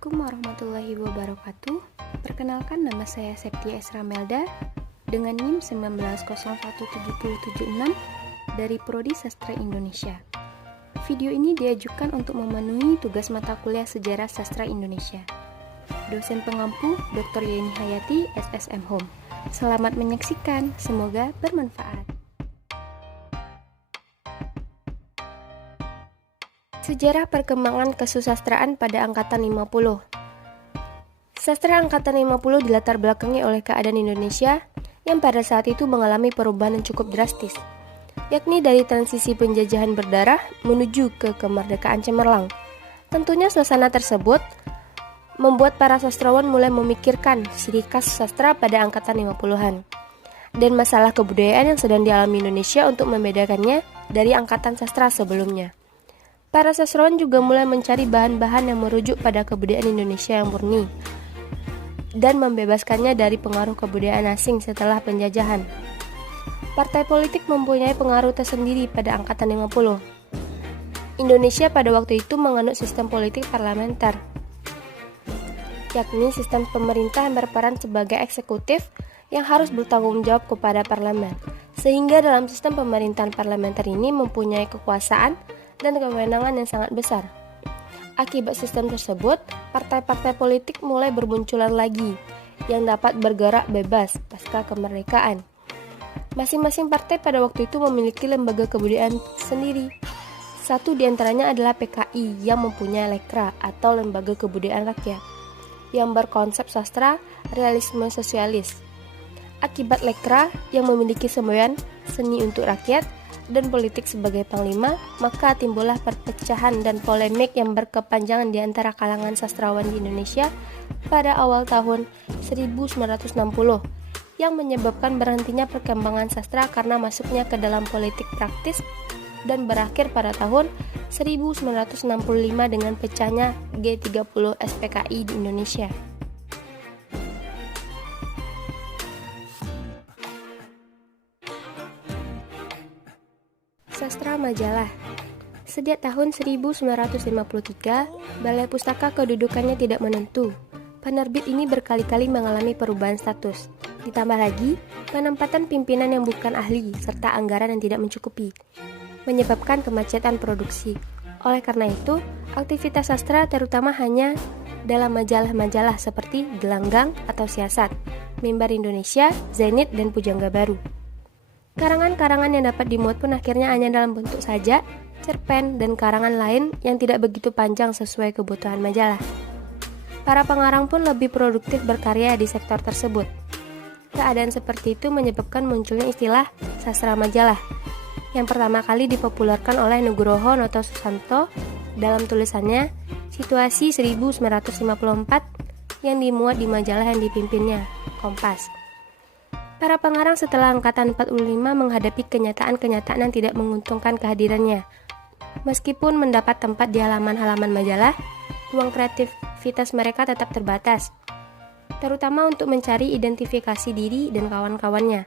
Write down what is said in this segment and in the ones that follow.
Assalamualaikum warahmatullahi wabarakatuh. Perkenalkan, nama saya Septia Esra Melda dengan NIM 1901776 dari Prodi Sastra Indonesia. Video ini diajukan untuk memenuhi tugas mata kuliah Sejarah Sastra Indonesia. Dosen pengampu Dr. Yeni Hayati, SSM Home. Selamat menyaksikan, semoga bermanfaat. Sejarah perkembangan kesusastraan pada Angkatan 50. Sastra Angkatan 50 dilatar belakangi oleh keadaan Indonesia yang pada saat itu mengalami perubahan yang cukup drastis, yakni dari transisi penjajahan berdarah menuju ke kemerdekaan cemerlang. Tentunya suasana tersebut membuat para sastrawan mulai memikirkan ciri khas sastra pada Angkatan 50-an dan masalah kebudayaan yang sedang dialami Indonesia untuk membedakannya dari angkatan sastra sebelumnya. Para sastrawan juga mulai mencari bahan-bahan yang merujuk pada kebudayaan Indonesia yang murni dan membebaskannya dari pengaruh kebudayaan asing setelah penjajahan. Partai politik mempunyai pengaruh tersendiri pada Angkatan 50. Indonesia pada waktu itu menganut sistem politik parlementer, yakni sistem pemerintah yang berperan sebagai eksekutif yang harus bertanggung jawab kepada parlemen, sehingga dalam sistem pemerintahan parlementer ini mempunyai kekuasaan dan kewenangan yang sangat besar. Akibat sistem tersebut, partai-partai politik mulai bermunculan lagi yang dapat bergerak bebas pasca kemerdekaan. Masing-masing partai pada waktu itu memiliki lembaga kebudayaan sendiri. Satu di antaranya adalah PKI yang mempunyai Lekra atau Lembaga Kebudayaan Rakyat yang berkonsep sastra realisme sosialis. Akibat Lekra yang memiliki semboyan seni untuk rakyat dan politik sebagai panglima, maka timbullah perpecahan dan polemik yang berkepanjangan di antara kalangan sastrawan di Indonesia pada awal tahun 1960 yang menyebabkan berhentinya perkembangan sastra karena masuknya ke dalam politik praktis dan berakhir pada tahun 1965 dengan pecahnya G30 SPKI di Indonesia. Sastra majalah. Sejak tahun 1953, Balai Pustaka kedudukannya tidak menentu. Penerbit ini berkali-kali mengalami perubahan status. Ditambah lagi, penempatan pimpinan yang bukan ahli serta anggaran yang tidak mencukupi, menyebabkan kemacetan produksi. Oleh karena itu, aktivitas sastra terutama hanya dalam majalah-majalah seperti Gelanggang atau Siasat, Mimbar Indonesia, Zenit, dan Pujangga Baru. Karangan-karangan yang dapat dimuat pun akhirnya hanya dalam bentuk sajak, cerpen, dan karangan lain yang tidak begitu panjang sesuai kebutuhan majalah. Para pengarang pun lebih produktif berkarya di sektor tersebut. Keadaan seperti itu menyebabkan munculnya istilah sastra majalah, yang pertama kali dipopulerkan oleh Nugroho Noto Susanto dalam tulisannya Situasi 1954 yang dimuat di majalah yang dipimpinnya, Kompas. Para pengarang setelah Angkatan 45 menghadapi kenyataan-kenyataan yang tidak menguntungkan kehadirannya. Meskipun mendapat tempat di halaman-halaman majalah, ruang kreativitas mereka tetap terbatas, terutama untuk mencari identifikasi diri dan kawan-kawannya.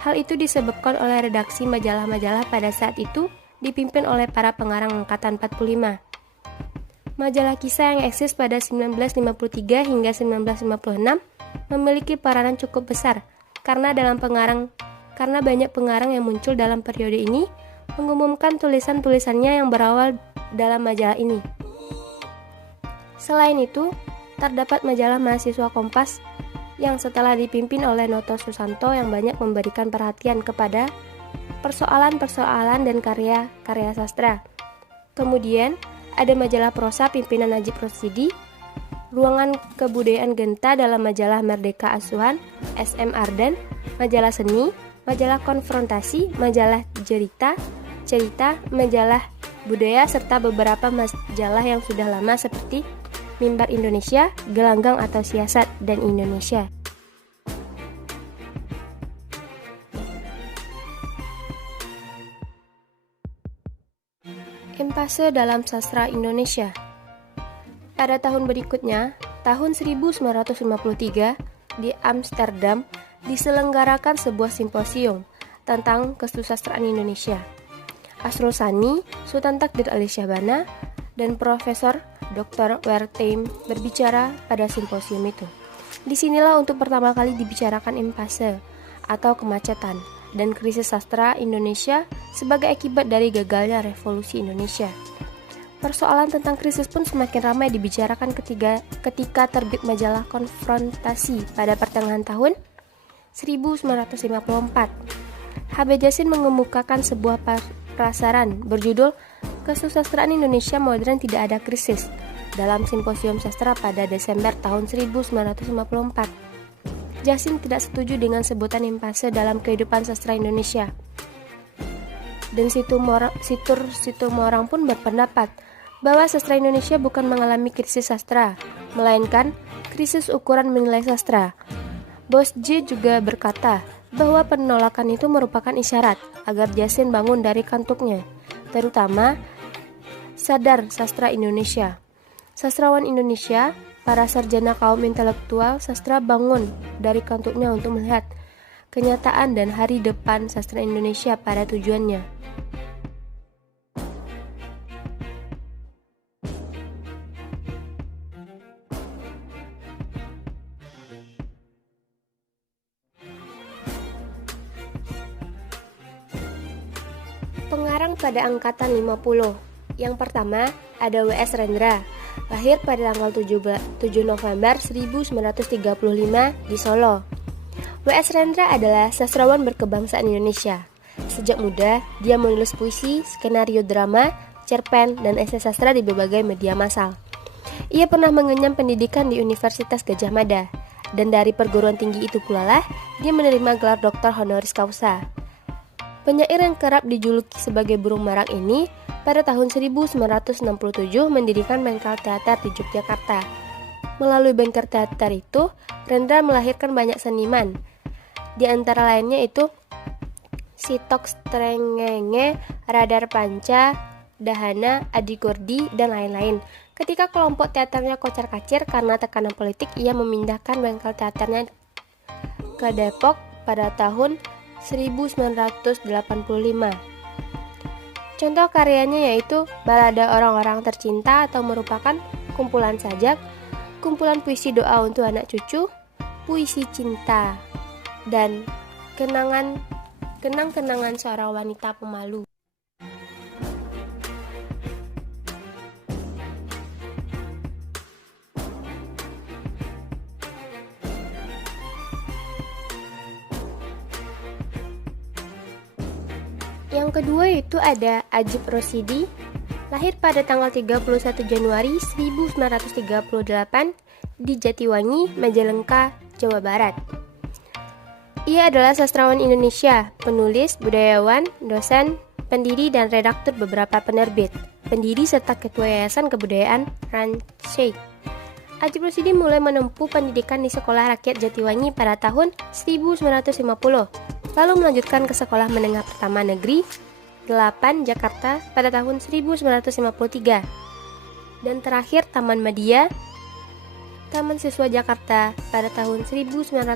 Hal itu disebabkan oleh redaksi majalah-majalah pada saat itu dipimpin oleh para pengarang Angkatan 45. Majalah kisah yang eksis pada 1953 hingga 1956 memiliki peranan cukup besar karena banyak pengarang yang muncul dalam periode ini mengumumkan tulisan-tulisannya yang berawal dalam majalah ini. Selain itu, terdapat majalah mahasiswa Kompas yang setelah dipimpin oleh Noto Susanto yang banyak memberikan perhatian kepada persoalan-persoalan dan karya-karya sastra. Kemudian, ada majalah prosa pimpinan Najib Rosidi, Ruangan Kebudayaan Genta dalam majalah Merdeka Asuhan, SM Ardan, majalah seni, majalah konfrontasi, majalah cerita, majalah budaya, serta beberapa majalah yang sudah lama seperti Mimbar Indonesia, Gelanggang atau Siasat, dan Indonesia. Empase dalam sastra Indonesia. Pada tahun berikutnya, tahun 1953, di Amsterdam diselenggarakan sebuah simposium tentang kesusastraan Indonesia. Asrul Sani, Sultan Takdir Ali Syahbana, dan Profesor Dr. Wertheim berbicara pada simposium itu. Disinilah untuk pertama kali dibicarakan impasse atau kemacetan dan krisis sastra Indonesia sebagai akibat dari gagalnya revolusi Indonesia. Persoalan tentang krisis pun semakin ramai dibicarakan ketika terbit majalah Konfrontasi pada pertengahan tahun 1954. H.B. Jassin mengemukakan sebuah prasaran berjudul Kesusastraan Indonesia Modern Tidak Ada Krisis dalam Simposium Sastra pada Desember tahun 1954. Jassin tidak setuju dengan sebutan impasse dalam kehidupan sastra Indonesia. Dan Situmorang pun berpendapat bahwa sastra Indonesia bukan mengalami krisis sastra, melainkan krisis ukuran menilai sastra. Bos J juga berkata bahwa penolakan itu merupakan isyarat agar Jassin bangun dari kantuknya, terutama sadar sastra Indonesia. Sastrawan Indonesia, para sarjana kaum intelektual sastra bangun dari kantuknya untuk melihat kenyataan dan hari depan sastra Indonesia pada tujuannya. Pengarang pada angkatan 50. Yang pertama ada W.S. Rendra, lahir pada tanggal 7 November 1935 di Solo. W.S. Rendra adalah sastrawan berkebangsaan Indonesia. Sejak muda, dia menulis puisi, skenario drama, cerpen, dan esai sastra di berbagai media massal. Ia pernah mengenyam pendidikan di Universitas Gadjah Mada, dan dari perguruan tinggi itu pula lah dia menerima gelar doktor honoris causa. Penyair yang kerap dijuluki sebagai burung merak ini pada tahun 1967 mendirikan bengkel teater di Yogyakarta. Melalui bengkel teater itu, Rendra melahirkan banyak seniman. Di antara lainnya itu Sitok Strengenge, Radar Panca, Dahana, Adi Gordi, dan lain-lain. Ketika kelompok teaternya kocar-kacir karena tekanan politik, ia memindahkan bengkel teaternya ke Depok pada tahun 1985. Contoh karyanya yaitu Balada Orang-Orang Tercinta atau merupakan kumpulan sajak, kumpulan puisi doa untuk anak cucu, puisi cinta, dan kenang-kenangan seorang wanita pemalu. Yang kedua itu ada Ajib Rosidi, lahir pada tanggal 31 Januari 1938 di Jatiwangi, Majalengka, Jawa Barat. Ia adalah sastrawan Indonesia, penulis, budayawan, dosen, pendiri dan redaktur beberapa penerbit, pendiri serta ketua Yayasan Kebudayaan Rancid. Ajib Rosidi mulai menempuh pendidikan di Sekolah Rakyat Jatiwangi pada tahun 1950. Lalu melanjutkan ke Sekolah Menengah Pertama Negeri 8 Jakarta pada tahun 1953. Dan terakhir Taman Media, Taman Siswa Jakarta pada tahun 1956.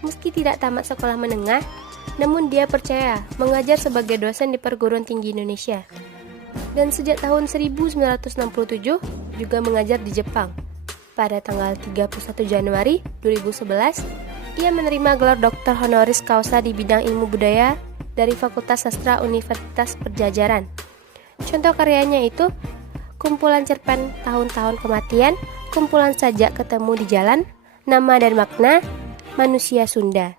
Meski tidak tamat sekolah menengah, namun dia percaya mengajar sebagai dosen di perguruan tinggi Indonesia. Dan sejak tahun 1967 juga mengajar di Jepang. Pada tanggal 31 Januari 2011, ia menerima gelar doktor honoris causa di bidang ilmu budaya dari Fakultas Sastra Universitas Padjadjaran. Contoh karyanya itu kumpulan cerpen Tahun-Tahun Kematian, kumpulan sajak Ketemu di Jalan, Nama dan Makna, Manusia Sunda.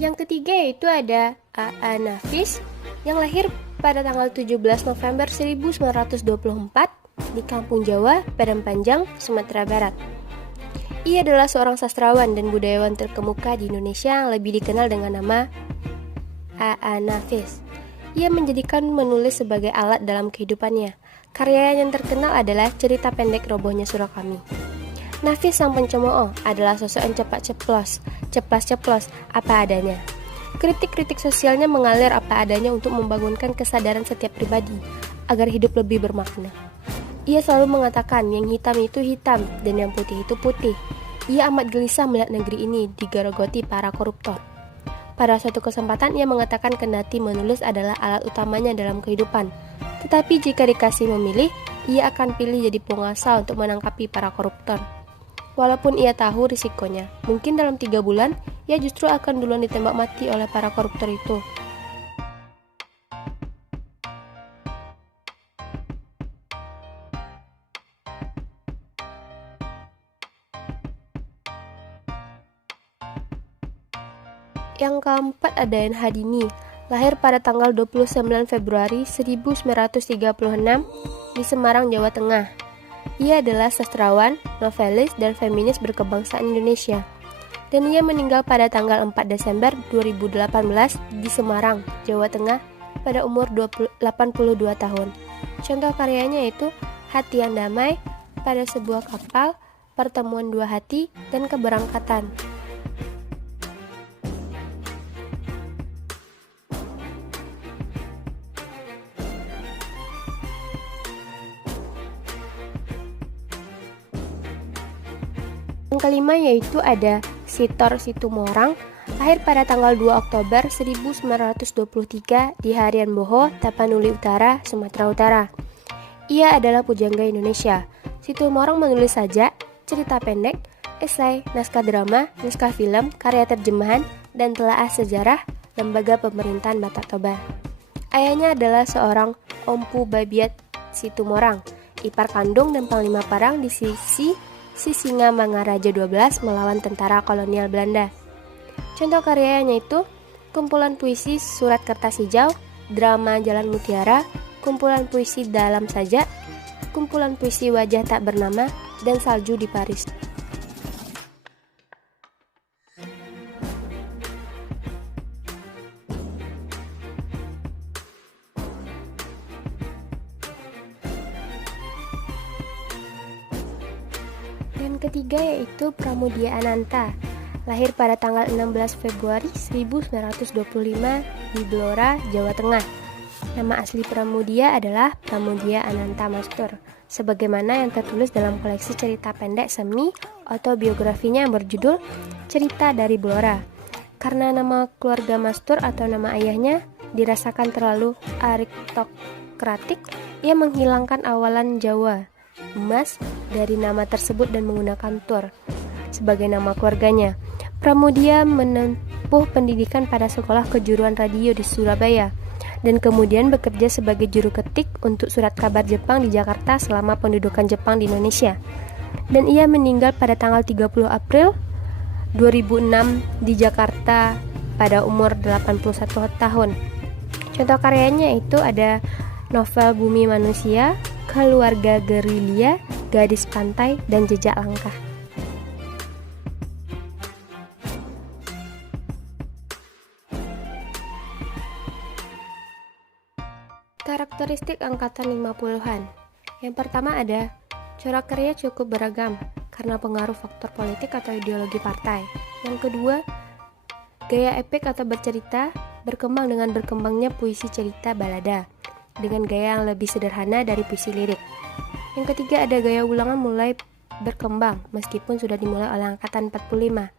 Yang ketiga yaitu ada A.A. Nafis yang lahir pada tanggal 17 November 1924 di Kampung Jawa, Padang Panjang, Sumatera Barat. Ia adalah seorang sastrawan dan budayawan terkemuka di Indonesia yang lebih dikenal dengan nama A.A. Nafis. Ia menjadikan menulis sebagai alat dalam kehidupannya. Karya yang terkenal adalah cerita pendek Robohnya Surakami. Nafis sang pencemooh adalah sosok yang ceplas-ceplos, apa adanya. Kritik-kritik sosialnya mengalir apa adanya untuk membangunkan kesadaran setiap pribadi agar hidup lebih bermakna. Ia selalu mengatakan yang hitam itu hitam dan yang putih itu putih. Ia amat gelisah melihat negeri ini digerogoti para koruptor. Pada suatu kesempatan ia mengatakan kendati menulis adalah alat utamanya dalam kehidupan. Tetapi jika dikasih memilih, ia akan pilih jadi penguasa untuk menangkapi para koruptor. Walaupun ia tahu risikonya, mungkin dalam 3 bulan, ia justru akan duluan ditembak mati oleh para koruptor itu. Yang keempat ada N. Hadimi, lahir pada tanggal 29 Februari 1936 di Semarang, Jawa Tengah. Ia adalah sastrawan, novelis, dan feminis berkebangsaan Indonesia. Dan ia meninggal pada tanggal 4 Desember 2018 di Semarang, Jawa Tengah pada umur 82 tahun. Contoh karyanya yaitu Hati yang Damai, Pada Sebuah Kapal, Pertemuan Dua Hati, dan Keberangkatan. Yang kelima yaitu ada Sitor Situmorang, lahir pada tanggal 2 Oktober 1923 di Harian Boho, Tapanuli Utara, Sumatera Utara. Ia adalah pujangga Indonesia. Situmorang menulis sajak, cerita pendek, esai, naskah drama, naskah film, karya terjemahan, dan telaah sejarah lembaga pemerintahan Batak Toba. Ayahnya adalah seorang Ompu Babiat Situmorang, ipar kandung dan panglima perang di sisi Sisinga Mangaraja 12 melawan tentara kolonial Belanda. Contoh karyanya itu kumpulan puisi Surat Kertas Hijau, drama Jalan Mutiara, kumpulan puisi Dalam Saja, kumpulan puisi Wajah Tak Bernama, dan Salju di Paris. Yang ketiga yaitu Pramudia Ananta, lahir pada tanggal 16 Februari 1925 di Blora, Jawa Tengah. Nama asli Pramudia adalah Pramudia Ananta Mastur, sebagaimana yang tertulis dalam koleksi cerita pendek semi autobiografinya yang berjudul Cerita dari Blora. Karena nama keluarga Mastur atau nama ayahnya dirasakan terlalu aristokratik, ia menghilangkan awalan Jawa emas dari nama tersebut dan menggunakan Tur sebagai nama keluarganya. Pramudia menempuh pendidikan pada Sekolah Kejuruan Radio di Surabaya dan kemudian bekerja sebagai juru ketik untuk surat kabar Jepang di Jakarta selama pendudukan Jepang di Indonesia. Dan ia meninggal pada tanggal 30 April 2006 di Jakarta pada umur 81 tahun. Contoh karyanya itu ada novel Bumi Manusia, Keluarga Gerilya, Gadis Pantai, dan Jejak Langkah. Karakteristik angkatan 50-an. Yang pertama ada corak karya cukup beragam karena pengaruh faktor politik atau ideologi partai. Yang kedua, gaya epik atau bercerita berkembang dengan berkembangnya puisi cerita balada dengan gaya yang lebih sederhana dari puisi lirik. Yang ketiga ada gaya ulangan mulai berkembang meskipun sudah dimulai oleh angkatan 45.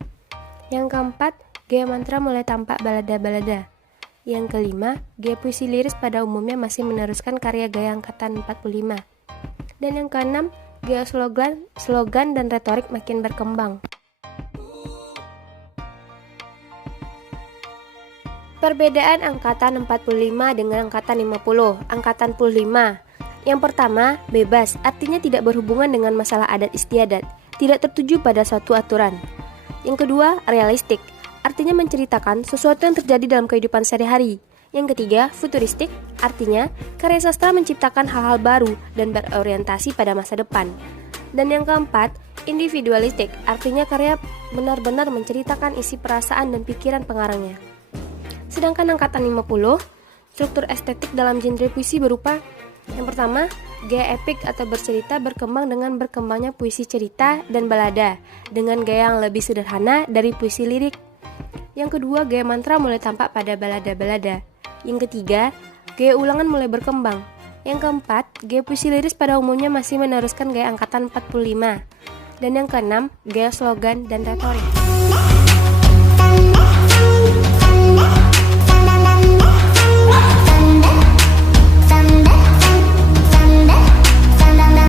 Yang keempat, gaya mantra mulai tampak balada-balada. Yang kelima, gaya puisi liris pada umumnya masih meneruskan karya gaya angkatan 45. Dan yang keenam, gaya slogan dan retorik makin berkembang. Perbedaan angkatan 45 dengan angkatan 50. Angkatan 45. Yang pertama, bebas, artinya tidak berhubungan dengan masalah adat istiadat, tidak tertuju pada suatu aturan. Yang kedua, realistik, artinya menceritakan sesuatu yang terjadi dalam kehidupan sehari-hari. Yang ketiga, futuristik, artinya karya sastra menciptakan hal-hal baru dan berorientasi pada masa depan. Dan yang keempat, individualistik, artinya karya benar-benar menceritakan isi perasaan dan pikiran pengarangnya. Sedangkan angkatan 50, struktur estetik dalam genre puisi berupa yang pertama, gaya epik atau bercerita berkembang dengan berkembangnya puisi cerita dan balada dengan gaya yang lebih sederhana dari puisi lirik. Yang kedua, gaya mantra mulai tampak pada balada-balada. Yang ketiga, gaya ulangan mulai berkembang Yang keempat, gaya puisi liris pada umumnya masih meneruskan gaya angkatan 45. Dan yang keenam, gaya slogan dan retorik.